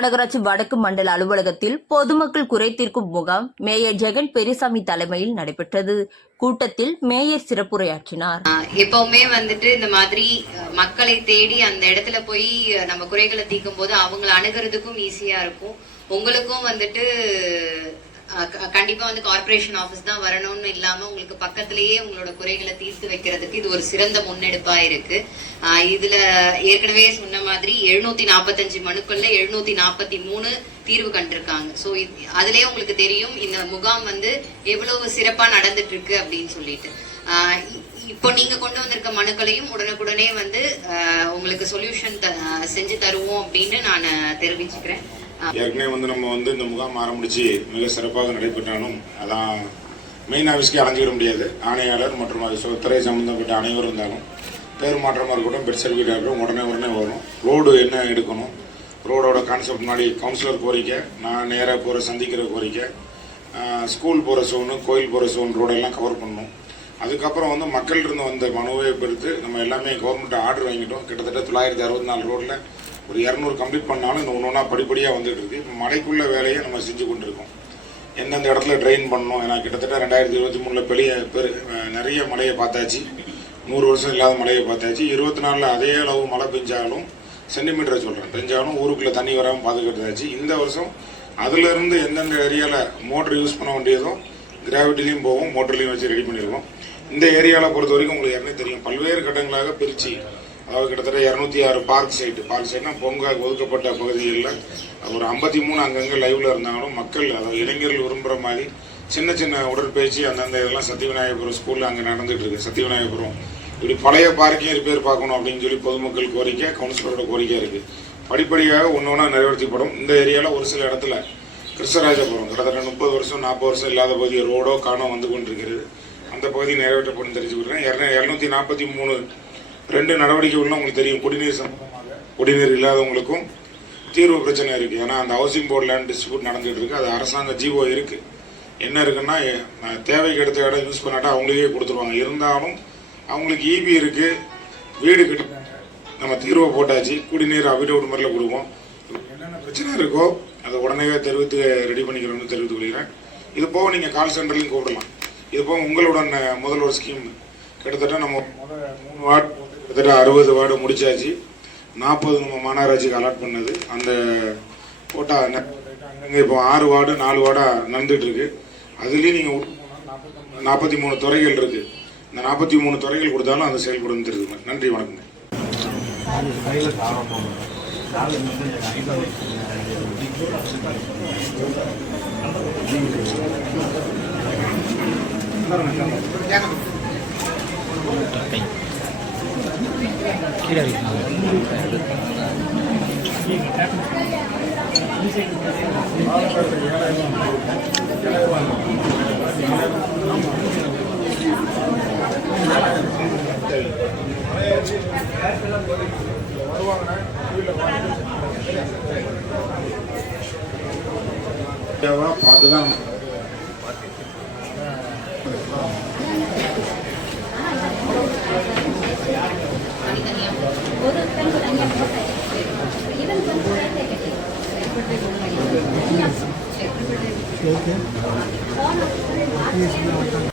மாநகராட்சி வடக்கு மண்டல அலுவலகத்தில் பொதுமக்கள் குறை தீர்க்கும் முகாம் மேயர் ஜெகன் பெரியசாமி தலைமையில் நடைபெற்றது. கூட்டத்தில் மேயர் சிறப்புரையாற்றினார். எப்பவுமே வந்துட்டு இந்த மாதிரி மக்களை தேடி அந்த இடத்துல போய் நம்ம குறைகளை தீர்க்கும் போது அவங்கள அணுகிறதுக்கும் ஈஸியா இருக்கும். உங்களுக்கும் வந்துட்டு கண்டிப்பா வந்து கார்ப்பரேஷன் ஆபீஸ் தான் வரணும்னு இல்லாம உங்களுக்கு பக்கத்திலேயே உங்களோட குறைகளை தீர்த்து வைக்கிறதுக்கு இது ஒரு சிறந்த முன்னெடுப்பா இருக்கு. ஆஹ், இதுல ஏற்கனவே சொன்ன மாதிரி எழுநூத்தி நாற்பத்தஞ்சு மனுக்கள்ல எழுநூத்தி நாற்பத்தி மூணு தீர்வு கண்டிருக்காங்க. ஸோ அதுலயே உங்களுக்கு தெரியும் இந்த முகாம் வந்து எவ்வளவு சிறப்பா நடந்துட்டு இருக்கு அப்படின்னு சொல்லிட்டு. ஆஹ் இப்போ நீங்க கொண்டு வந்திருக்க மனுக்களையும் உடனுக்குடனே வந்து ஆஹ் உங்களுக்கு சொல்யூஷன் செஞ்சு தருவோம் அப்படின்னு நான் தெரிவிச்சுக்கிறேன். ஏற்கனவே வந்து நம்ம வந்து இந்த முகாம் ஆரம்பிச்சு மிக சிறப்பாக நடைபெற்றாலும் அதான் மெயின் ஆஃபீஸ்க்கு அலைஞ்சிட முடியாது. ஆணையாளர் மற்றும் அது துறை சம்மந்தப்பட்ட அனைவரும் இருந்தாலும் பேர் மாற்றமாக இருக்கட்டும் பெட் சர்டிஃபிகேட் இருக்கட்டும் உடனே உடனே வரும் ரோடு என்ன எடுக்கணும்? ரோடோட கான்செப்ட் முன்னாடி கவுன்சிலர் கோரிக்கை நான் நேராக போகிற சந்திக்கிற கோரிக்கை ஸ்கூல் போகிற சோனு கோயில் போகிற சோன் ரோடெல்லாம் கவர் பண்ணணும். அதுக்கப்புறம் வந்து மக்கள் இருந்து வந்த மனுவை பொறுத்து நம்ம எல்லாமே கவர்மெண்ட் ஆர்டர் வாங்கிட்டோம். கிட்டத்தட்ட தொள்ளாயிரத்தி அறுபத்தி நாலு ரோட்டில் ஒரு இரநூறு கம்ப்ளீட் பண்ணாலும் இந்த ஒன்று ஒன்றா படிப்படியாக வந்துட்டு இருக்கு. இப்போ மழைக்குள்ள வேலையை நம்ம செஞ்சு கொண்டிருக்கோம். எந்தெந்த இடத்துல ட்ரெயின் பண்ணணும்? ஏன்னா கிட்டத்தட்ட ரெண்டாயிரத்தி இருபத்தி மூணில் பெரிய பெரு நிறைய மழையை பார்த்தாச்சு. நூறு வருஷம் இல்லாத மழையை பார்த்தாச்சு. இருபத்தி நாலில் அதே அளவு மழை பெஞ்சாலும் சென்டிமீட்டரை சொல்கிறேன் பெஞ்சாலும் ஊருக்குள்ளே தண்ணி வராமல் பார்த்துக்கிட்டதாச்சு இந்த வருஷம் அதுலேருந்து எந்தெந்த ஏரியாவில் மோட்ரு யூஸ் பண்ண வேண்டியதும் கிராவிட்டிலையும் போகும் மோட்டர்லையும் வச்சு ரெடி பண்ணிடுவோம் இந்த ஏரியாவில் பொறுத்த வரைக்கும் உங்களுக்கு ஏற்கனவே தெரியும். பல்வேறு கட்டங்களாக பிரித்து அதாவது கிட்டத்தட்ட இரநூத்தி ஆறு பார்க் சைட்டு பார்க் சைட்னா பொங்க ஒதுக்கப்பட்ட பகுதிகளில் ஒரு ஐம்பத்தி மூணு அங்கங்கே லைவில் இருந்தாங்களும் மக்கள் அதாவது இளைஞர்கள் விரும்புகிற மாதிரி சின்ன சின்ன உடற்பயிற்சி அந்தந்த இதெல்லாம் சத்தியவிநாயகபுரம் ஸ்கூலில் அங்கே நடந்துகிட்டு இருக்கு. சத்தியவிநாயகபுரம் இப்படி பழைய பார்க்கையும் ரிப்பேர் பார்க்கணும் அப்படின்னு சொல்லி பொதுமக்கள் கோரிக்கை கவுன்சிலரோட கோரிக்கை இருக்குது படிப்படியாக ஒன்று ஒன்றா நிறைவேற்றிப்படும். இந்த ஏரியாவில் ஒரு சில இடத்துல கிருஷ்ணராஜபுரம் கிட்டத்தட்ட முப்பது வருஷம் நாற்பது வருஷம் இல்லாத பகுதி ரோடோ காணோ வந்து கொண்டிருக்கிறது. அந்த பகுதி நிறைவேற்றப்படும் தெரிஞ்சுக்கிறேன் இரநூத்தி நாற்பத்தி மூணு ரெண்டு நடவடிக்கைகளும் உங்களுக்கு தெரியும். குடிநீர் சம்பந்தமாக. குடிநீர் இல்லாதவங்களுக்கும் தீர்வு பிரச்சனை இருக்கு. ஏன்னா அந்த ஹவுசிங் போர்ட் லேண்ட் டிஸ்ட்ரிபியூட் நடந்துட்டு இருக்கு. அது அரசாங்க ஜீவோ இருக்கு. என்ன இருக்குன்னா தேவைக்கு எடுத்த இடம் யூஸ் பண்ணாட்டா அவங்களுக்கே கொடுத்துருவாங்க. இருந்தாலும் அவங்களுக்கு ஈபி இருக்கு. வீடு கட்டி நம்ம தீர்வை போட்டாச்சு. குடிநீர் அபிடவுட் முறையில் கொடுப்போம். என்னென்ன பிரச்சனை இருக்கோ அதை உடனே தெரிவித்து ரெடி பண்ணிக்கிறோம்னு தெரிவித்து கொள்கிறேன். இது போக நீங்கள் கால் சென்டர்லையும் கூப்பிடலாம். இது போக உங்களுடன் முதல்வர் ஸ்கீம் கிட்டத்தட்ட நம்ம முதல் மூணு வார்டு கிட்டத்தட்ட அறுபது வார்டு முடிச்சாச்சு. நாற்பது நம்ம மாநகராட்சிக்கு அலாட் பண்ணது. அந்த கோட்டா அங்கே இப்போ ஆறு வார்டு நாலு வார்டாக நடந்துகிட்ருக்கு அதுலேயும் நீங்கள் நாற்பத்தி மூணு துறைகள் இருக்குது இந்த நாற்பத்தி மூணு துறைகள் கொடுத்தாலும் அது செயல்படும் தெரியுதுங்க நன்றி வருவாங்க பார்த்து தான் ఓకే.